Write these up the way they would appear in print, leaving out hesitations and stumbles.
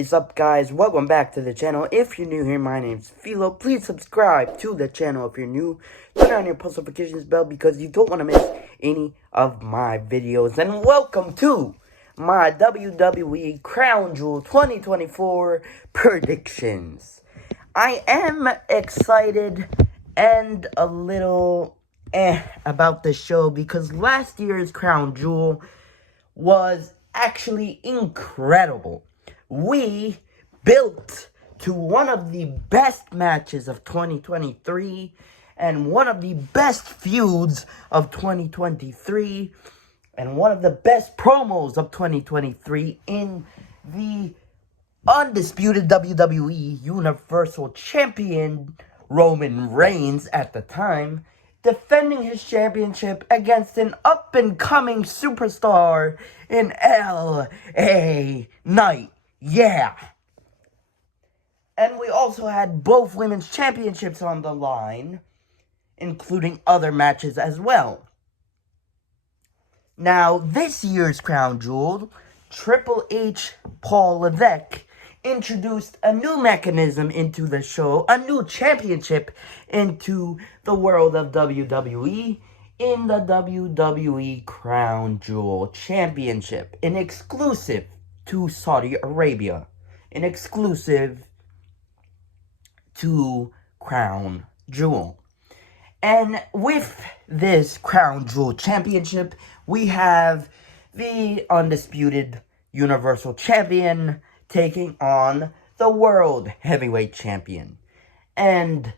is up, guys? Welcome back to the channel. If you're new here, my name's Philo. Please subscribe to the channel if you're new. Turn on your post notifications bell because you don't want to miss any of my videos. And welcome to my WWE Crown Jewel 2024 predictions. I am excited and a little about the show because last year's Crown Jewel was actually incredible. We built to one of the best matches of 2023 and one of the best feuds of 2023 and one of the best promos of 2023 in the undisputed WWE Universal Champion Roman Reigns at the time, defending his championship against an up-and-coming superstar in L.A. Knight. Yeah. And we also had both women's championships on the line, including other matches as well. Now, this year's Crown Jewel, Triple H Paul Levesque introduced a new mechanism into the show, a new championship into the world of WWE in the WWE Crown Jewel Championship, an exclusive to Saudi Arabia, an exclusive to Crown Jewel. And with this Crown Jewel Championship, we have the undisputed Universal Champion taking on the World Heavyweight Champion, and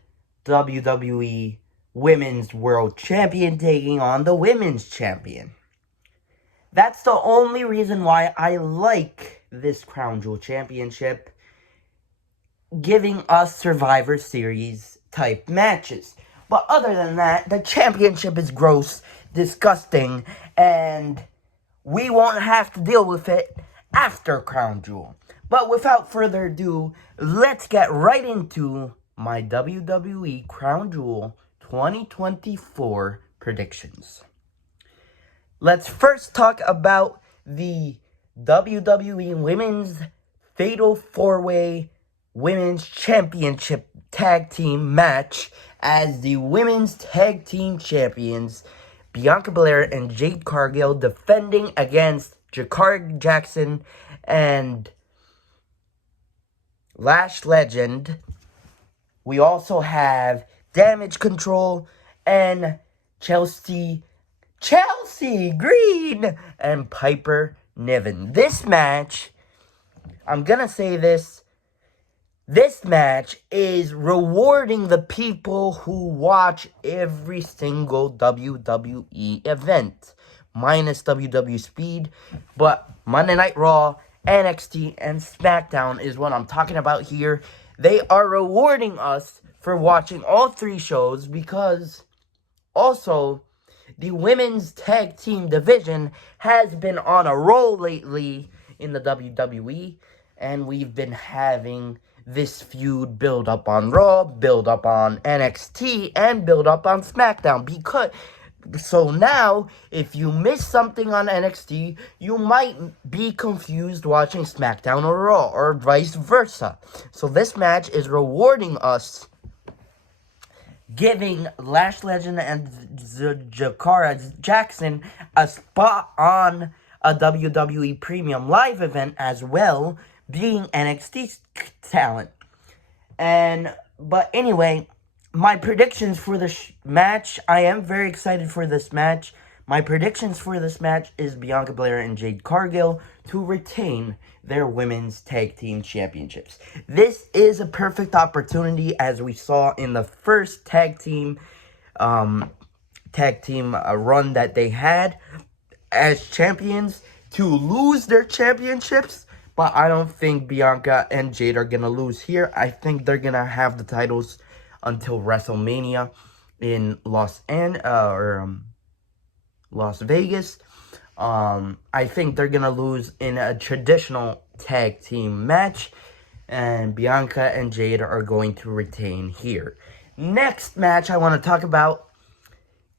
WWE Women's World Champion taking on the Women's Champion. That's the only reason why I like this Crown Jewel Championship, giving us Survivor Series type matches. But other than that, the championship is gross, disgusting, and we won't have to deal with it after Crown Jewel. But without further ado, let's get right into my WWE Crown Jewel 2024 predictions. Let's first talk about the WWE Women's Fatal 4-Way Women's Championship Tag Team match as the Women's Tag Team Champions, Bianca Belair and Jade Cargill, defending against Jakara Jackson and Lash Legend. We also have Damage Control and Chelsea Green and Piper Niven. This match, I'm gonna say this match is rewarding the people who watch every single WWE event, minus WWE Speed, but Monday Night Raw, NXT, and SmackDown is what I'm talking about here. They are rewarding us for watching all three shows because also the women's tag team division has been on a roll lately in the WWE, and we've been having this feud build up on Raw, build up on NXT, and build up on SmackDown. So now, if you miss something on NXT, you might be confused watching SmackDown or Raw, or vice versa. So this match is rewarding us, giving Lash Legend and Jakara Jackson a spot on a WWE Premium Live event as well, being NXT talent. But anyway, my predictions for the match, I am very excited for this match. My predictions for this match is Bianca Belair and Jade Cargill to retain their women's tag team championships. This is a perfect opportunity, as we saw in the first tag team run that they had as champions, to lose their championships. But I don't think Bianca and Jade are going to lose here. I think they're going to have the titles until WrestleMania in Las Vegas. I think they're going to lose in a traditional tag team match, and Bianca and Jade are going to retain here. Next match I want to talk about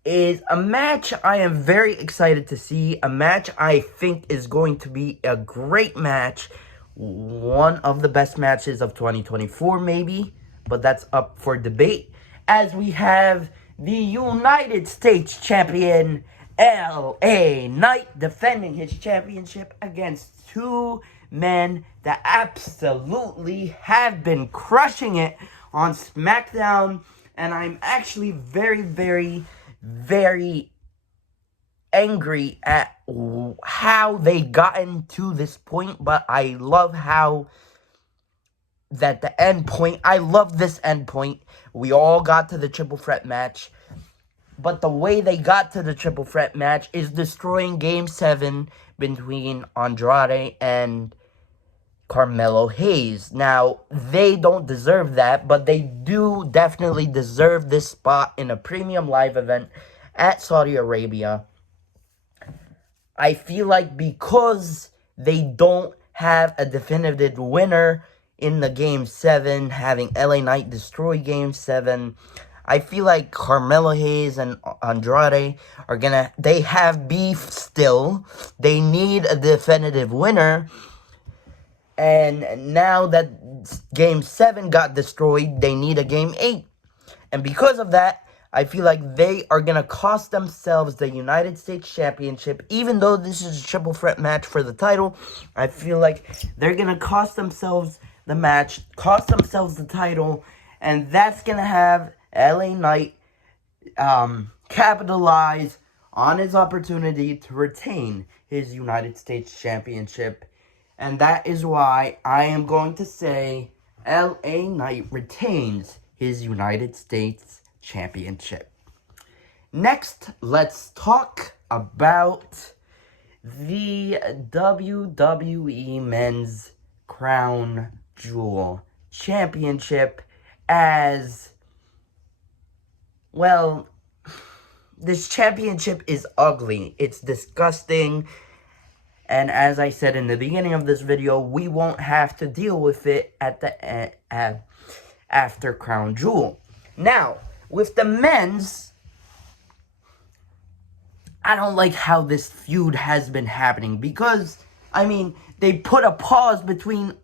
is a match I am very excited to see. A match I think is going to be a great match one of the best matches of 2024, maybe, but that's up for debate. As we have the United States champion, LA Knight, defending his championship against two men that absolutely have been crushing it on SmackDown. And I'm actually very, very, very angry at how they gotten to this point, but I love how that the end point, I love this end point. We all got to the triple threat match, but the way they got to the triple threat match is destroying Game 7 between Andrade and Carmelo Hayes. Now, they don't deserve that, but they do definitely deserve this spot in a premium live event at Saudi Arabia. I feel like because they don't have a definitive winner in the Game 7, having LA Knight destroy Game 7, I feel like Carmelo Hayes and Andrade they have beef still. They need a definitive winner. And now that Game 7 got destroyed, they need a Game 8. And because of that, I feel like they are going to cost themselves the United States Championship. Even though this is a triple threat match for the title, I feel like they're going to cost themselves the match, cost themselves the title, and that's going to have LA Knight capitalize on his opportunity to retain his United States Championship. And that is why I am going to say LA Knight retains his United States Championship. Next, let's talk about the WWE Men's Crown Jewel Championship. As well, this championship is ugly. It's disgusting. And as I said in the beginning of this video, we won't have to deal with it at the after Crown Jewel. Now, with the men's, I don't like how this feud has been happening because, I mean, they put a pause between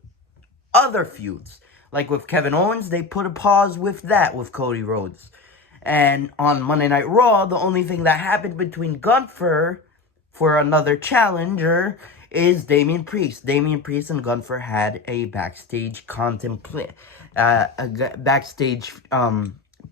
other feuds. Like with Kevin Owens, they put a pause with that with Cody Rhodes. And on Monday Night Raw, the only thing that happened between Gunther for another challenger is Damian Priest. Damian Priest and Gunther had a backstage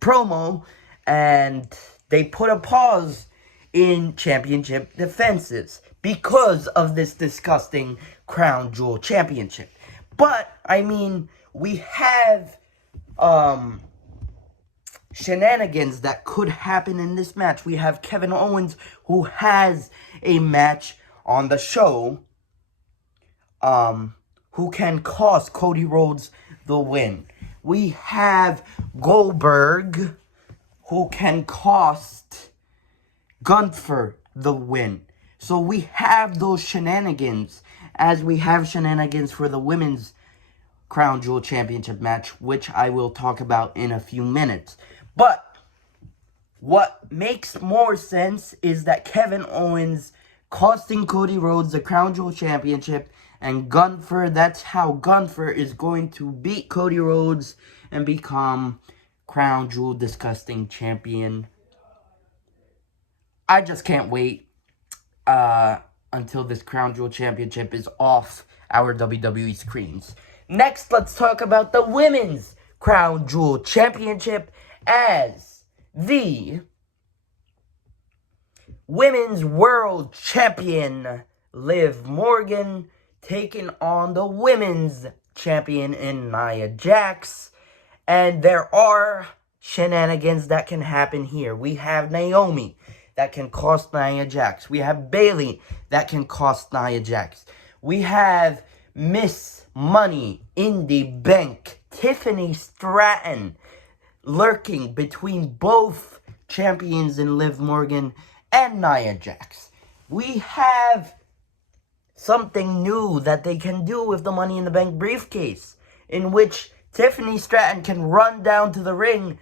promo, and they put a pause in championship defenses because of this disgusting Crown Jewel Championship. But, I mean, we have shenanigans that could happen in this match. We have Kevin Owens, who has a match on the show, who can cost Cody Rhodes the win. We have Goldberg, who can cost Gunther the win. So we have those shenanigans, as we have shenanigans for the Women's Crown Jewel Championship match, which I will talk about in a few minutes. But what makes more sense is that Kevin Owens costing Cody Rhodes the Crown Jewel Championship, and Gunther, that's how Gunther is going to beat Cody Rhodes and become Crown Jewel Disgusting Champion. I just can't wait until this Crown Jewel Championship is off our WWE screens. Next, let's talk about the Women's Crown Jewel Championship, as the Women's World Champion Liv Morgan taking on the Women's Champion in Nia Jax. And there are shenanigans that can happen here. We have Naomi that can cost Nia Jax. We have Bayley that can cost Nia Jax. We have Miss Money in the Bank, Tiffany Stratton, lurking between both champions in Liv Morgan and Nia Jax. We have something new that they can do with the Money in the Bank briefcase, in which Tiffany Stratton can run down to the ring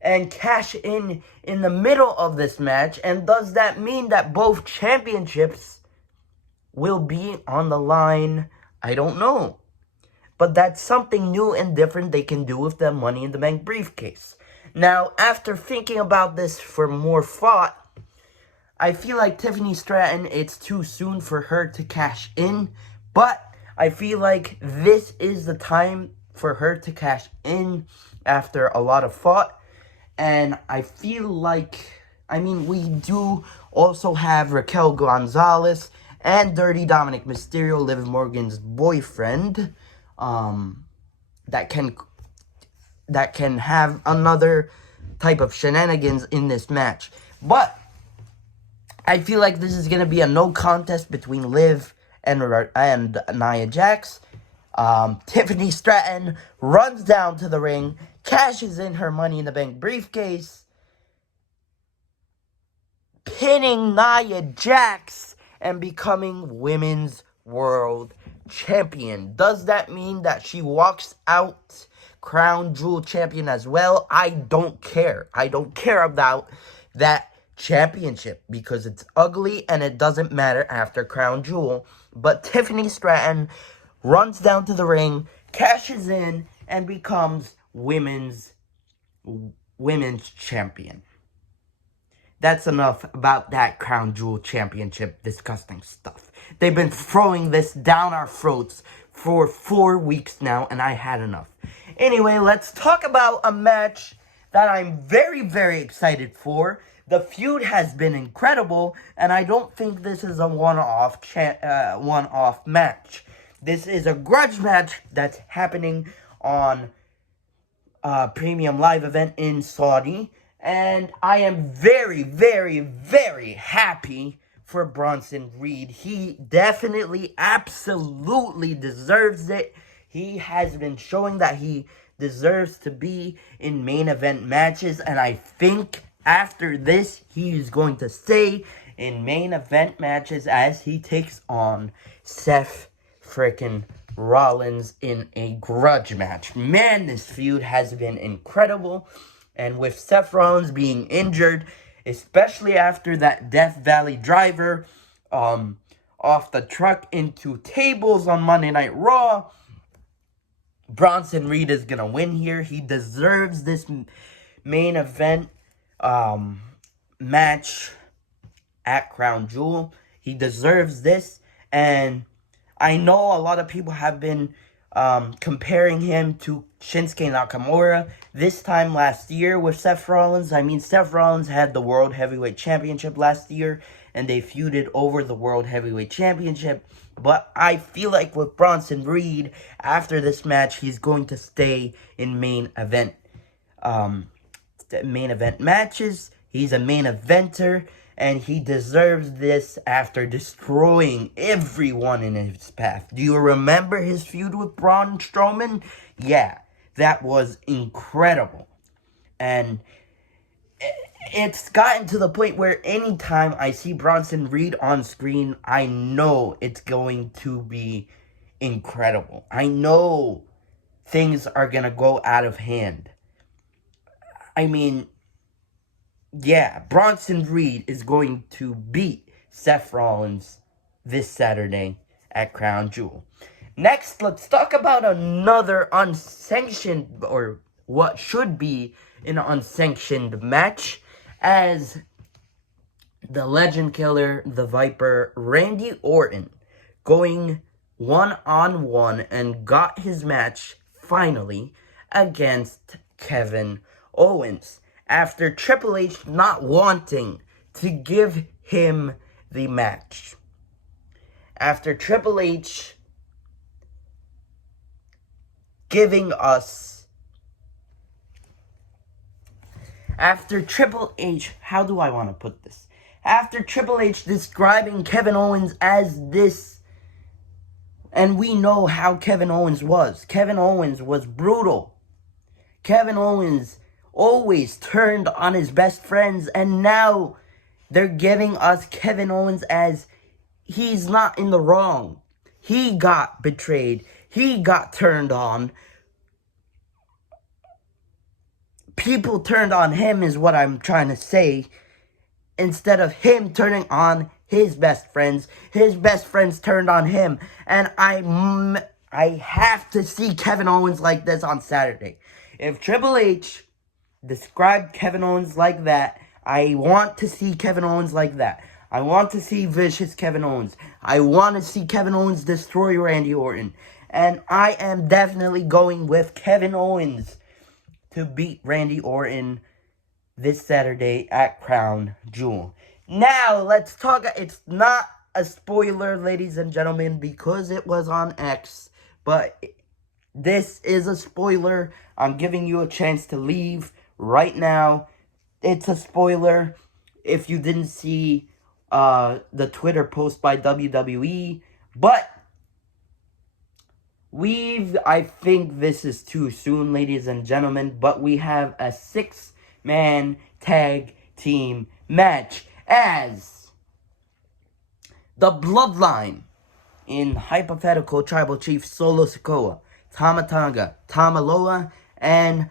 and cash in the middle of this match. And does that mean that both championships will be on the line? I don't know. but that's something new and different they can do with the Money in the Bank briefcase. Now, after thinking about this for more thought, I feel like Tiffany Stratton, it's too soon for her to cash in, but I feel like this is the time for her to cash in after a lot of thought. And I feel like, we do also have Raquel Gonzalez and Dirty Dominic Mysterio, Liv Morgan's boyfriend, that can have another type of shenanigans in this match. But I feel like this is going to be a no contest between Liv and Nia Jax. Tiffany Stratton runs down to the ring, cashes in her Money in the Bank briefcase, pinning Nia Jax and becoming Women's World Champion. Does that mean that she walks out Crown Jewel Champion as well? I don't care. I don't care about that championship because it's ugly and it doesn't matter after Crown Jewel. But Tiffany Stratton runs down to the ring, cashes in, and becomes women's champion. That's enough about that Crown Jewel Championship disgusting stuff. They've been throwing this down our throats for 4 weeks now, and I had enough. Anyway, let's talk about a match that I'm very, very excited for. The feud has been incredible, and I don't think this is a one-off match. This is a grudge match that's happening on a premium live event in Saudi. And I am very, very, very happy for Bronson Reed. He definitely, absolutely deserves it. He has been showing that he deserves to be in main event matches. And I think after this, he is going to stay in main event matches as he takes on Seth frickin' Rollins in a grudge match. Man, this feud has been incredible. And with Seth Rollins being injured, especially after that Death Valley driver off the truck into tables on Monday Night Raw, Bronson Reed is going to win here. He deserves this main event match at Crown Jewel. He deserves this. And I know a lot of people have been comparing him to Shinsuke Nakamura this time last year with Seth Rollins. Seth Rollins had the World Heavyweight Championship last year, and they feuded over the World Heavyweight Championship. But I feel like with Bronson Reed, after this match, he's going to stay in main event matches. He's a main eventer, and he deserves this after destroying everyone in his path. Do you remember his feud with Braun Strowman? Yeah, that was incredible. And it's gotten to the point where anytime I see Bronson Reed on screen, I know it's going to be incredible. I know things are going to go out of hand. Yeah, Bronson Reed is going to beat Seth Rollins this Saturday at Crown Jewel. Next, let's talk about another unsanctioned, or what should be an unsanctioned match, as the Legend Killer, the Viper, Randy Orton, going one-on-one and got his match, finally, against Kevin Owens, after Triple H not wanting to give him the match. After Triple H giving us... After Triple H... How do I want to put this? After Triple H describing Kevin Owens as this... And we know how Kevin Owens was. Kevin Owens was brutal. Kevin Owens always turned on his best friends, and now they're giving us Kevin Owens as he's not in the wrong. He got betrayed. He got turned on. People turned on him is what I'm trying to say. Instead of him turning on his best friends turned on him. And I have to see Kevin Owens like this on Saturday. If Triple H described Kevin Owens like that, I want to see Kevin Owens like that. I want to see vicious Kevin Owens. I want to see Kevin Owens destroy Randy Orton. And I am definitely going with Kevin Owens to beat Randy Orton this Saturday at Crown Jewel. Now, let's talk. It's not a spoiler, ladies and gentlemen, because it was on X. But this is a spoiler. I'm giving you a chance to leave right now. It's a spoiler if you didn't see the Twitter post by WWE. But I think this is too soon, ladies and gentlemen, but we have a 6-man tag team match as the Bloodline in hypothetical Tribal Chief Solo Sikoa, Tama Tonga, Tama Loa, and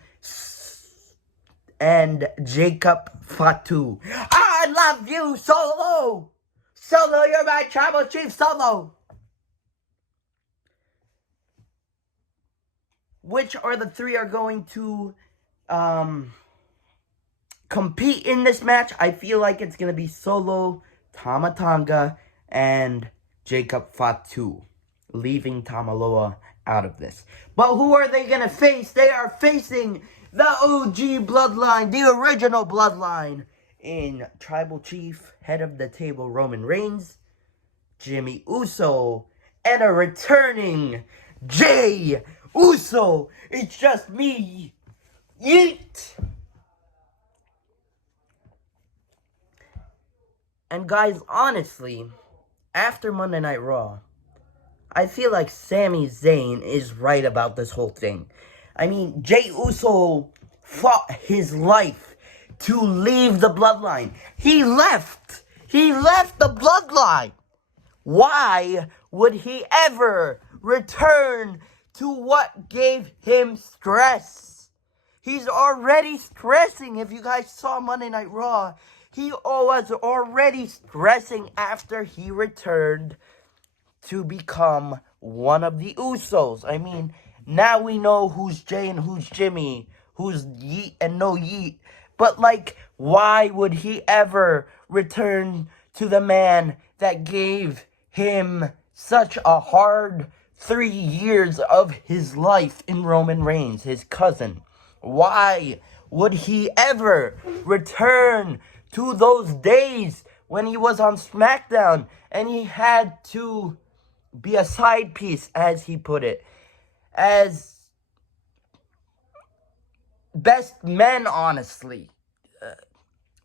Jacob Fatu. I love you, Solo! Solo, you're my Tribal Chief, Solo! Which are the three are going to compete in this match? I feel like it's going to be Solo, Tama Tonga, and Jacob Fatu, leaving Tamaloa out of this. But who are they going to face? They are facing the OG Bloodline, the original Bloodline, in Tribal Chief, head of the table, Roman Reigns, Jimmy Uso, and a returning Jey Uso. It's just me. Yeet. And guys, honestly, after Monday Night Raw, I feel like Sami Zayn is right about this whole thing. I mean, Jey Uso fought his life to leave the Bloodline. He left. He left the Bloodline. Why would he ever return to what gave him stress? He's already stressing. If you guys saw Monday Night Raw, he was already stressing after he returned to become one of the Usos. I mean, now we know who's Jay and who's Jimmy, who's Yeet and no Yeet. But, like, why would he ever return to the man that gave him such a hard 3 years of his life in Roman Reigns, his cousin? Why would he ever return to those days when he was on SmackDown and he had to be a side piece, as he put it, as best men, honestly?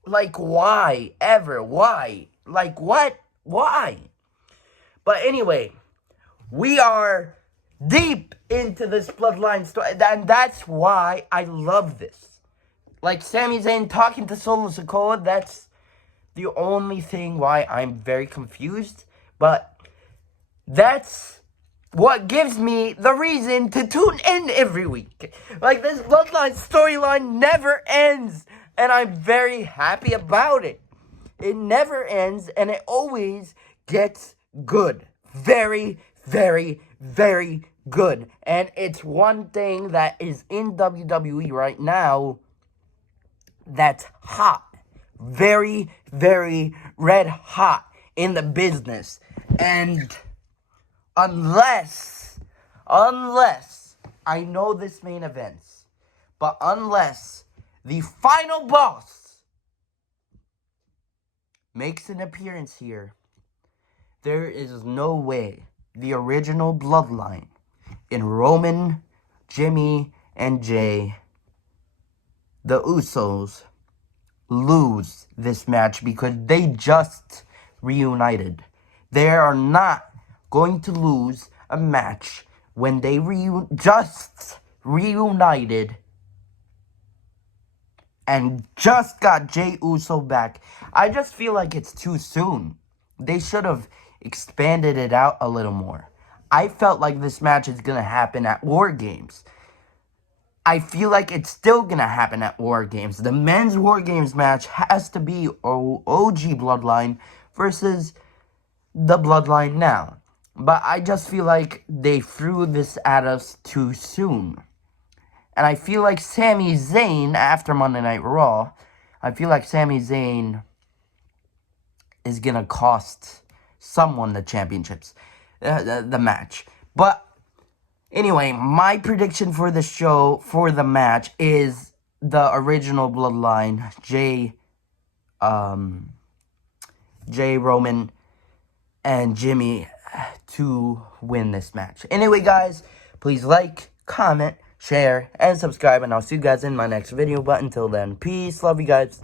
Like, why ever? Why? Like, what? Why? But anyway, we are deep into this Bloodline story, and that's why I love this. Like, Sami Zayn talking to Solo Sikoa, that's the only thing why I'm very confused. But that's what gives me the reason to tune in every week. Like, this Bloodline storyline never ends, and I'm very happy about it. It never ends, and it always gets good. Very, very, very good. And it's one thing that is in WWE right now that's hot. Very, very red hot in the business. And unless I know this main events, but unless the final boss makes an appearance here, there is no way the original Bloodline in Roman, Jimmy, and Jay, the Usos, lose this match because they just reunited. They are not going to lose a match when they just reunited and just got Jey Uso back. I just feel like it's too soon. They should have expanded it out a little more. I felt like this match is going to happen at War Games. I feel like it's still going to happen at War Games. The men's War Games match has to be OG Bloodline versus the Bloodline now. But I just feel like they threw this at us too soon. And I feel like Sami Zayn, after Monday Night Raw, I feel like Sami Zayn is going to cost someone the championships, the match. But anyway, my prediction for the show, for the match, is the original Bloodline, Jay, Roman, and Jimmy to win this match. Anyway, guys, please like, comment, share, and subscribe, and I'll see you guys in my next video. But until then, peace, love you guys.